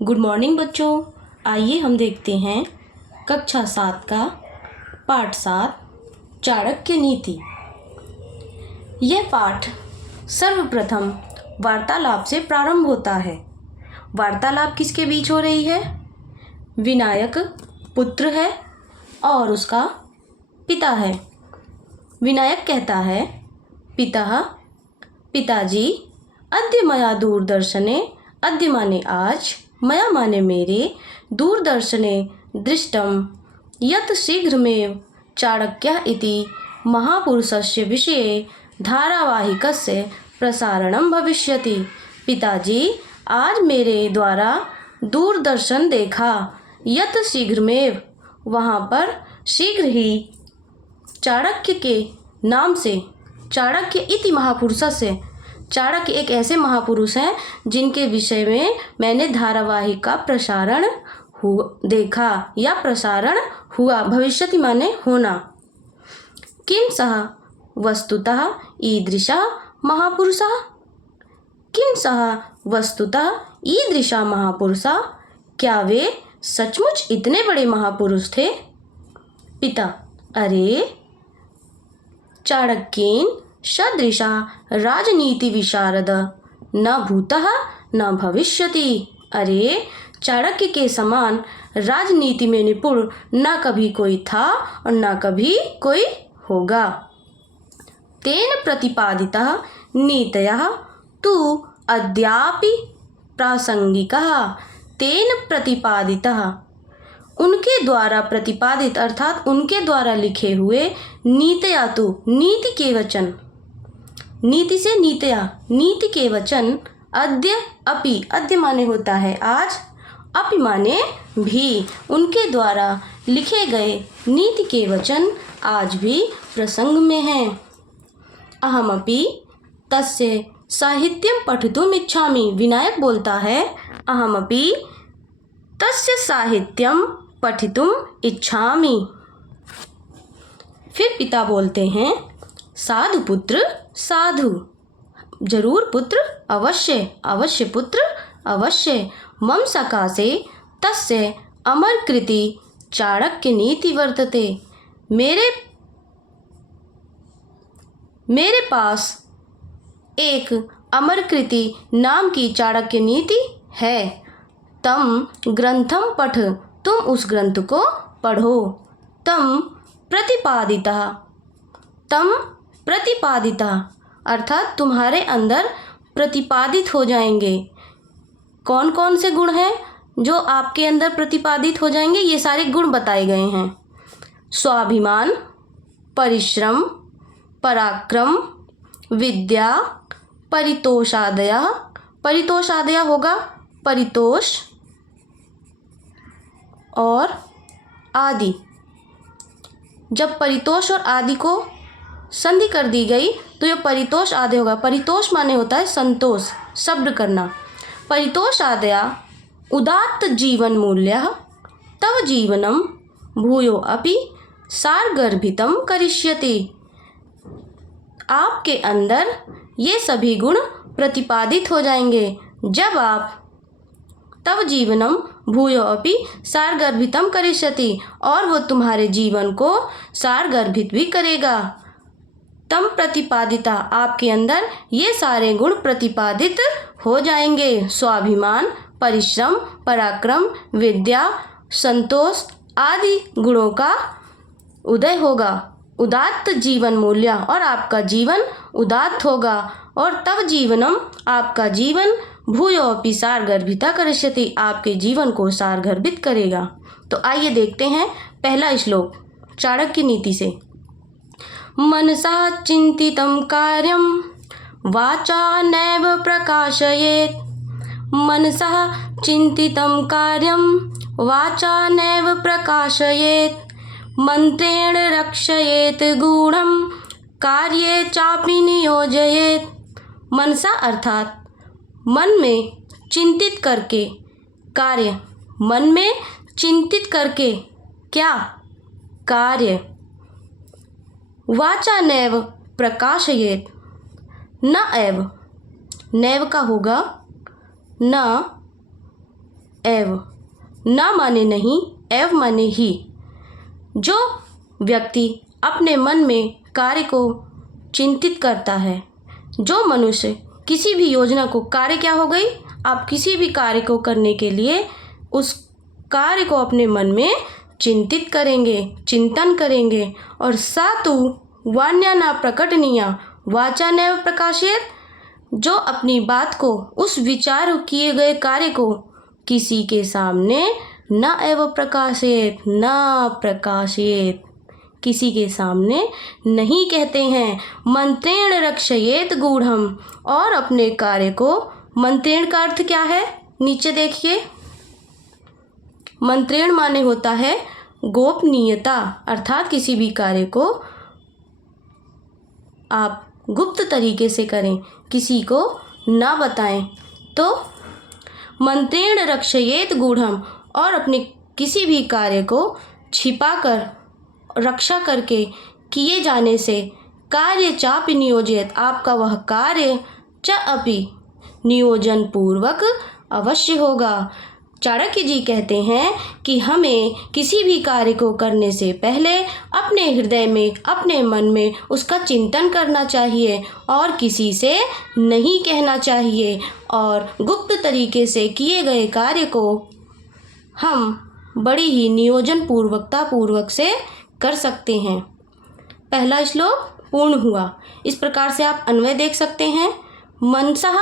Good morning बच्चों। आइए हम देखते हैं कक्षा 7 का पाठ 7 चाणक्य नीति। यह पाठ सर्वप्रथम वार्तालाप से प्रारंभ होता है। वार्तालाप किसके बीच हो रही है? विनायक पुत्र है और उसका पिता है। विनायक कहता है, पिताजी अद्य मया दूरदर्शने, अद्य माने आज, मया माने मेरे, दूरदर्शने दृष्टं यत् शीघ्रमेव चाणक्यः इति महापुरुषस्य विषये धारावाहिकस्य प्रसारणं भविष्यति। पिताजी, आज मेरे द्वारा दूरदर्शन देखा, यत् शीघ्रमेव, वहाँ पर शीघ्र ही चाणक्य के नाम से, चाणक्य इति महापुरुषस्य, चाणक्य एक ऐसे महापुरुष हैं जिनके विषय में मैंने धारावाहिक का प्रसारण देखा या प्रसारण हुआ। भविष्यति माने होना। किम सः वस्तुतः ईदृशः महापुरुषः, किम सः वस्तुतः ईदृशः महापुरुषः, क्या वे सचमुच इतने बड़े महापुरुष थे? पिता, अरे चाणक्येन सदृशा राजनीति विशारद न भूतः न भविष्यति। अरे चाणक्य के समान राजनीति में निपुण न कभी कोई था और न कभी कोई होगा। तेन प्रतिपादितः नीतयः तु अद्यापि प्रासंगिकः। तेन प्रतिपादितः, उनके द्वारा प्रतिपादित अर्थात उनके द्वारा लिखे हुए, नीतया तो नीति के वचन, नीति से नीतया नीति के वचन, अद्य अपि, अद्य माने होता है आज, अपि माने भी, उनके द्वारा लिखे गए नीति के वचन आज भी प्रसंग में हैं। अहमपि तस्य साहित्यं पठितुम् इच्छामि। विनायक बोलता है, अहमपि तस्य साहित्यं पठितुम् इच्छामि। फिर पिता बोलते हैं, साधु पुत्र साधु, जरूर पुत्र, अवश्य अवश्य पुत्र अवश्य। मम सकाशे तस्य अमर कृति चाणक्य नीति वर्तते। मेरे पास एक अमर कृति नाम की चाणक्य नीति है। तम ग्रंथम पठ, तुम उस ग्रंथ को पढ़ो। तम प्रतिपादिता अर्थात तुम्हारे अंदर प्रतिपादित हो जाएंगे। कौन कौन से गुण हैं जो आपके अंदर प्रतिपादित हो जाएंगे? ये सारे गुण बताए गए हैं। स्वाभिमान, परिश्रम, पराक्रम, विद्या, परितोषादयः, परितोषादय होगा परितोष और आदि। जब परितोष और आदि को संधि कर दी गई तो यह परितोष आदि होगा। परितोष माने होता है संतोष, शब्द करना। परितोष आदया उदात्त जीवन मूल्यः तव जीवनम भूयो अपि सारगर्भितम करिष्यति। आपके अंदर ये सभी गुण प्रतिपादित हो जाएंगे जब आप तव जीवनम भूयो अपि सारगर्भितम करिष्यति, और वो तुम्हारे जीवन को सारगर्भित भी करेगा। तम प्रतिपादिता, आपके अंदर ये सारे गुण प्रतिपादित हो जाएंगे। स्वाभिमान, परिश्रम, पराक्रम, विद्या, संतोष आदि गुणों का उदय होगा। उदात्त जीवन मूल्य, और आपका जीवन उदात्त होगा। और तव जीवनम, आपका जीवन भूयो अपि सारगर्भिता करिष्यति, आपके जीवन को सारगर्भित करेगा। तो आइए देखते हैं पहला श्लोक चाणक्य नीति से। मनसा चिंतितं कार्यं वाचा नैव प्रकाशयेत्। मनसा चिंतितं कार्यं वाचा नैव प्रकाशयेत्। मंत्रेण रक्षयेत् गूढ़ं कार्ये चापि नियोजयेत्। मनसा अर्थात मन में चिंतित करके, कार्य, मन में चिंतित करके क्या? कार्य। वाचा नैव प्रकाशयेत्, न एव, नैव का होगा न, एव, न माने नहीं, एव माने ही। जो व्यक्ति अपने मन में कार्य को चिंतित करता है, जो मनुष्य किसी भी योजना को, कार्य क्या हो गई, आप किसी भी कार्य को करने के लिए उस कार्य को अपने मन में चिंतित करेंगे, चिंतन करेंगे। और सातु वाण्या न प्रकटनीया वाचा नैव प्रकाशेत, जो अपनी बात को, उस विचार किए गए कार्य को किसी के सामने न एव प्रकाशेत, न प्रकाशेत, किसी के सामने नहीं कहते हैं। मंत्रेण रक्षयेत गूढ़म, और अपने कार्य को, मंत्रेण का अर्थ क्या है, नीचे देखिए। मंत्रेण माने होता है गोपनीयता, अर्थात किसी भी कार्य को आप गुप्त तरीके से करें, किसी को ना बताएं। तो मंत्रेण रक्षयेत गूढ़म, और अपने किसी भी कार्य को छिपाकर, रक्षा करके किए जाने से, कार्य चापि नियोजित, आपका वह कार्य च अपि नियोजन पूर्वक अवश्य होगा। चाणक्य जी कहते हैं कि हमें किसी भी कार्य को करने से पहले अपने हृदय में, अपने मन में उसका चिंतन करना चाहिए और किसी से नहीं कहना चाहिए, और गुप्त तरीके से किए गए कार्य को हम बड़ी ही नियोजन पूर्वक से कर सकते हैं। पहला श्लोक पूर्ण हुआ। इस प्रकार से आप अन्वय देख सकते हैं। मनसः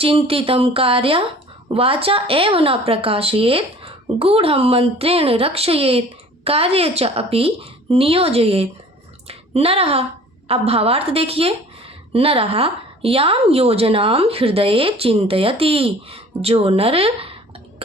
चिंतितं कार्य वाचा एव न प्रकाशयेत, गूढ़ं मंत्रेण रक्षयेत, कार्य च अपि नियोजयेत। नरः, अब भावार्थ देखिए। नरः यां योजनां हृदये चिंतयति, जो नर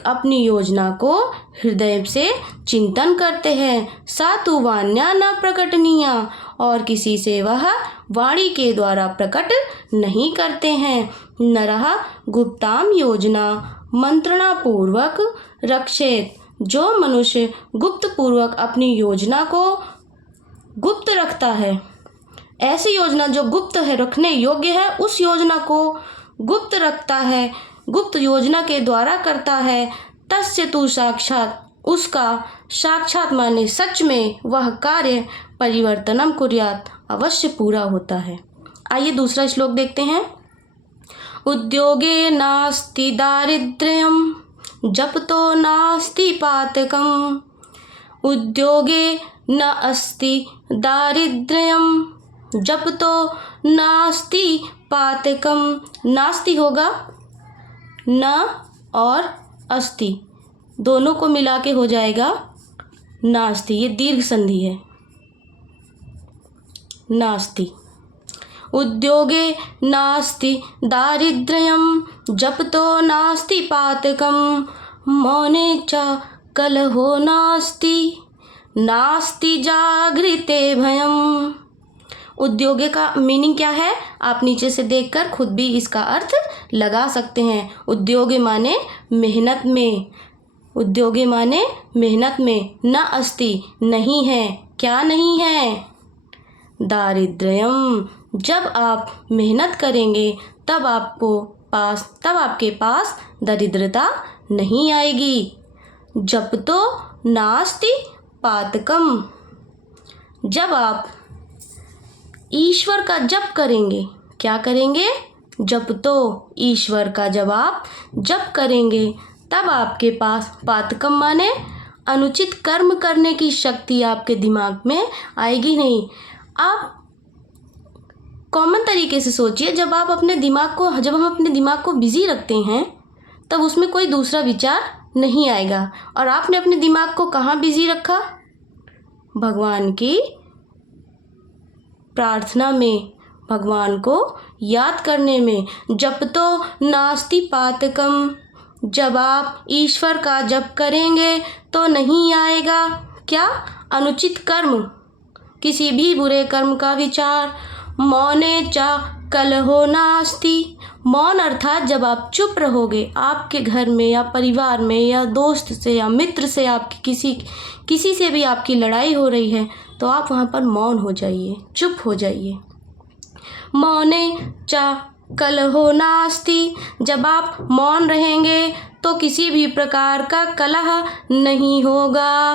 अपनी योजना को हृदय से चिंतन करते हैं। सा तु वाण्या न प्रकटनीया, और किसी से वह वाणी के द्वारा प्रकट नहीं करते हैं। नरः गुप्ताम योजना मंत्रणा पूर्वक रक्षेत, जो मनुष्य गुप्त पूर्वक अपनी योजना को गुप्त रखता है, ऐसी योजना जो गुप्त है, रखने योग्य है, उस योजना को गुप्त रखता है, गुप्त योजना के द्वारा करता है। तस्य तु साक्षात, उसका साक्षात माने सच में वह कार्य परिवर्तनम कुर्यात, अवश्य पूरा होता है। आइए दूसरा श्लोक देखते हैं। उद्योगे नास्ति दारिद्र्यम जपतो नास्ति पातकम, उद्योगे न अस्ति दारिद्र्यम जपतो नास्ति पातकम। नास्ति होगा न और अस्ति, दोनों को मिला के हो जाएगा नास्ति। ये दीर्घ संधि है, नास्ति। उद्योगे नास्ति दारिद्र्यम जपतो नास्ति पातकम, मौने च कलहो नास्ति नास्ति जागृते भयम। उद्योगे का मीनिंग क्या है, आप नीचे से देखकर खुद भी इसका अर्थ लगा सकते हैं। उद्योगे माने मेहनत में, उद्योगे माने मेहनत में। न अस्ति नहीं है, क्या नहीं है, दारिद्र्यम, जब आप मेहनत करेंगे तब आपके पास दरिद्रता नहीं आएगी। जप तो नास्ति पातकम, जब आप ईश्वर का जप करेंगे, क्या करेंगे, जप तो ईश्वर का जब आप जप करेंगे तब आपके पास पातकम माने अनुचित कर्म करने की शक्ति आपके दिमाग में आएगी नहीं। आप कॉमन तरीके से सोचिए, जब हम अपने दिमाग को बिजी रखते हैं तब उसमें कोई दूसरा विचार नहीं आएगा। और आपने अपने दिमाग को कहाँ बिजी रखा, भगवान की प्रार्थना में, भगवान को याद करने में। जप तो नास्ति पातकम, जब आप ईश्वर का जप करेंगे तो नहीं आएगा क्या, अनुचित कर्म, किसी भी बुरे कर्म का विचार। मौने चा कलहो नास्ति, मौन अर्थात जब आप चुप रहोगे, आपके घर में या परिवार में या दोस्त से या मित्र से आपकी किसी से भी आपकी लड़ाई हो रही है तो आप वहाँ पर मौन हो जाइए, चुप हो जाइए। मौने चा कलहो नास्ति। जब आप मौन रहेंगे तो किसी भी प्रकार का कलह नहीं होगा।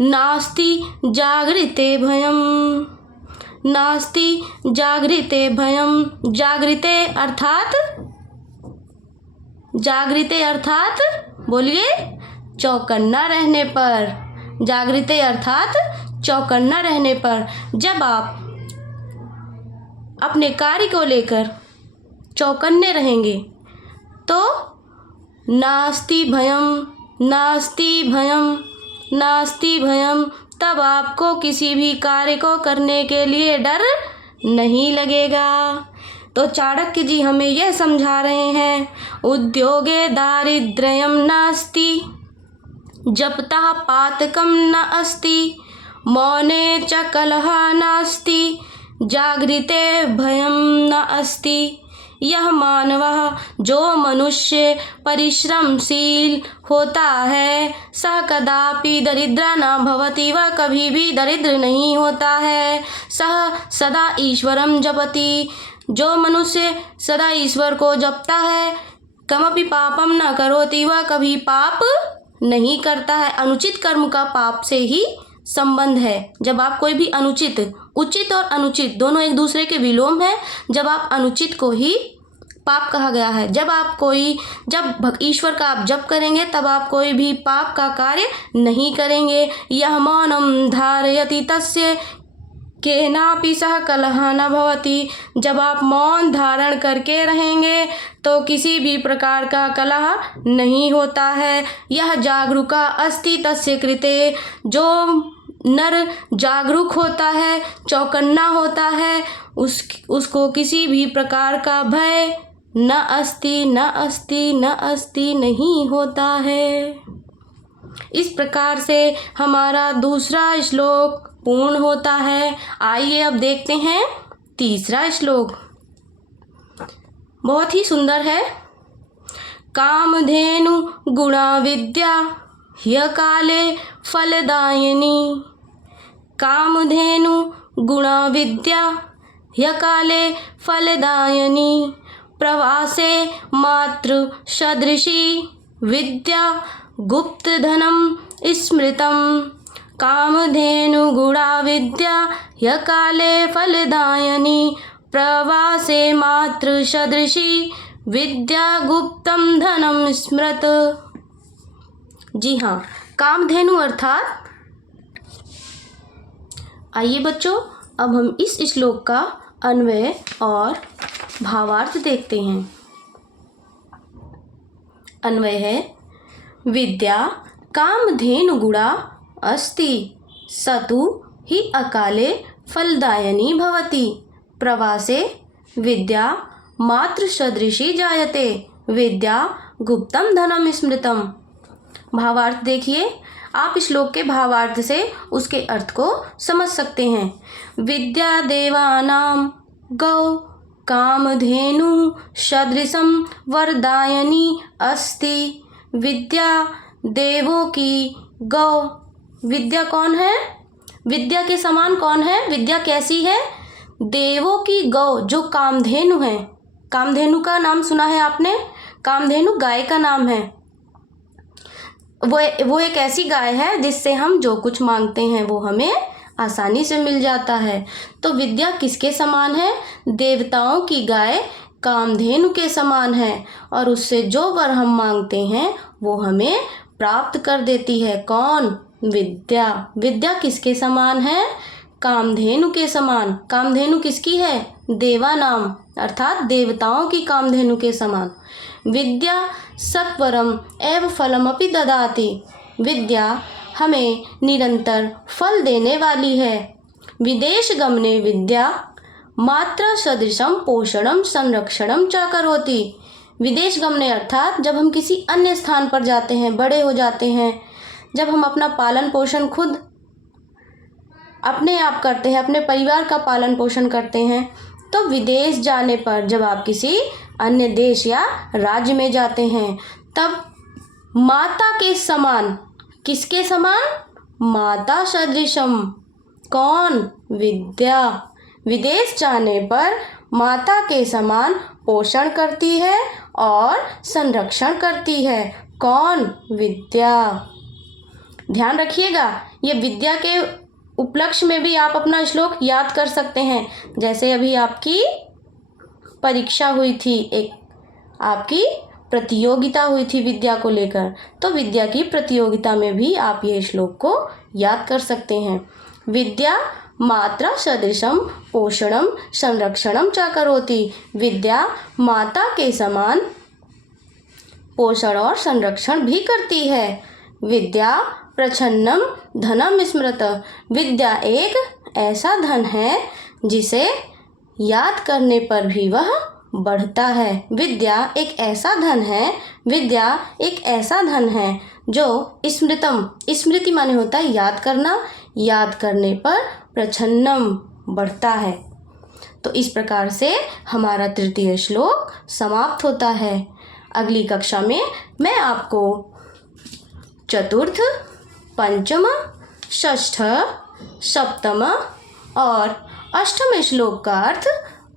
नास्ति जागृते भयम। नास्ति जागृते भयम। जागृते अर्थात बोलिए चौकन्ना रहने पर। जागृते अर्थात चौकन्ना रहने पर। जब आप अपने कार्य को लेकर चौकन्ने रहेंगे तो नास्ति भयम, नास्ति भयम, नास्ति भयम, तब आपको किसी भी कार्य को करने के लिए डर नहीं लगेगा। तो चाणक्य जी हमें यह समझा रहे हैं, उद्योगे दारिद्र्यं नास्ति, जपतः पातकं न अस्ति, मौने च कलहः नास्ति, जागृते भयं न अस्ति। यह मानवः जो मनुष्य परिश्रमशील होता है सह कदापि दरिद्र न भवति, वह कभी भी दरिद्र नहीं होता है। सह सदा ईश्वरं जपति, जो मनुष्य सदा ईश्वर को जपता है, कमपि पापम न करोति, वह कभी पाप नहीं करता है। अनुचित कर्म का पाप से ही संबंध है। जब आप कोई भी अनुचित, उचित और अनुचित दोनों एक दूसरे के विलोम है। जब आप अनुचित को ही पाप कहा गया है। जब ईश्वर का आप जप करेंगे तब आप कोई भी पाप का कार्य नहीं करेंगे। यह मौनम धारयति तस्य केनापि सह कलह न भवति। जब आप मौन धारण करके रहेंगे तो किसी भी प्रकार का कलह नहीं होता है। यह जागरूका अस्ति तस्य कृते, जो नर जागरूक होता है, चौकन्ना होता है, उसको किसी भी प्रकार का भय न अस्ति, न अस्ति, न अस्ति नहीं होता है। इस प्रकार से हमारा दूसरा श्लोक पूर्ण होता है। आइए अब देखते हैं तीसरा श्लोक। बहुत ही सुंदर है। कामधेनु गुणा विद्या ह्यकाले फलदायिनी। कामधेनु गुणा विद्या ह्यकाले फलदायिनी, प्रवासे मातृ सदृशी विद्या गुप्त धनम स्मृतम। कामधेनु गुणा विद्या ह्यकाले फलदायिनी, प्रवासे मातृ सदृशी विद्या गुप्तम धनम स्मृत। जी हाँ, कामधेनु अर्थात, आइए बच्चों अब हम इस श्लोक का अन्वय और भावार्थ देखते हैं। अन्वय है, विद्या कामधेनु गुणा अस्ति, सतु हि अकाले फलदायिनी भवति, प्रवासे विद्या मातृ सदृशी जायते, विद्या गुप्तम धनम स्मृतम। भावार्थ देखिए, आप श्लोक के भावार्थ से उसके अर्थ को समझ सकते हैं। विद्या देवानां गौ कामधेनु सदृशम वरदायिनी अस्ति। विद्या देवों की गौ, विद्या कौन है? विद्या के समान कौन है? विद्या कैसी है? देवों की गौ जो कामधेनु है। कामधेनु का नाम सुना है आपने? कामधेनु गाय का नाम है। वो एक ऐसी गाय है जिससे हम जो कुछ मांगते हैं वो हमें आसानी से मिल जाता है। तो विद्या किसके समान है? देवताओं की गाय कामधेनु के समान है और उससे जो वर हम मांगते हैं वो हमें प्राप्त कर देती है। कौन? विद्या। विद्या किसके समान है? कामधेनु के समान। कामधेनु किसकी है? देवा नाम अर्थात देवताओं की कामधेनु के समान। विद्या सत्वरम एवं फलमपि ददाति। विद्या हमें निरंतर फल देने वाली है। विदेश गमने विद्या मात्रा सदृशम पोषणम संरक्षणम च करोति। विदेश गमने अर्थात जब हम किसी अन्य स्थान पर जाते हैं, बड़े हो जाते हैं, जब हम अपना पालन पोषण खुद अपने आप करते हैं, अपने परिवार का पालन पोषण करते हैं, तो विदेश जाने पर जब आप किसी अन्य देश या राज्य में जाते हैं तब माता के समान, किसके समान? माता सदृशम। कौन? विद्या। विदेश जाने पर माता के समान पोषण करती है और संरक्षण करती है। कौन? विद्या। ध्यान रखिएगा, ये विद्या के उपलक्ष्य में भी आप अपना श्लोक याद कर सकते हैं। जैसे अभी आपकी परीक्षा हुई थी, एक आपकी प्रतियोगिता हुई थी विद्या को लेकर, तो विद्या की प्रतियोगिता में भी आप ये श्लोक को याद कर सकते हैं। विद्या मात्रा सदृशम पोषणम संरक्षणम च करोति। विद्या माता के समान पोषण और संरक्षण भी करती है। विद्या प्रच्छन्नम धनम स्मृत। विद्या एक ऐसा धन है जिसे याद करने पर भी वह बढ़ता है। विद्या एक ऐसा धन है, विद्या एक ऐसा धन है जो स्मृतम, स्मृति माने होता है याद करना, याद करने पर प्रच्छन्नम बढ़ता है। तो इस प्रकार से हमारा तृतीय श्लोक समाप्त होता है। अगली कक्षा में मैं आपको चतुर्थ, पंचम, षष्ठ, सप्तम और अष्टम श्लोक का अर्थ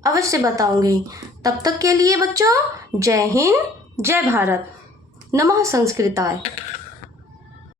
अवश्य बताऊंगी। तब तक के लिए बच्चों, जय हिंद, जय भारत, नमः संस्कृताय।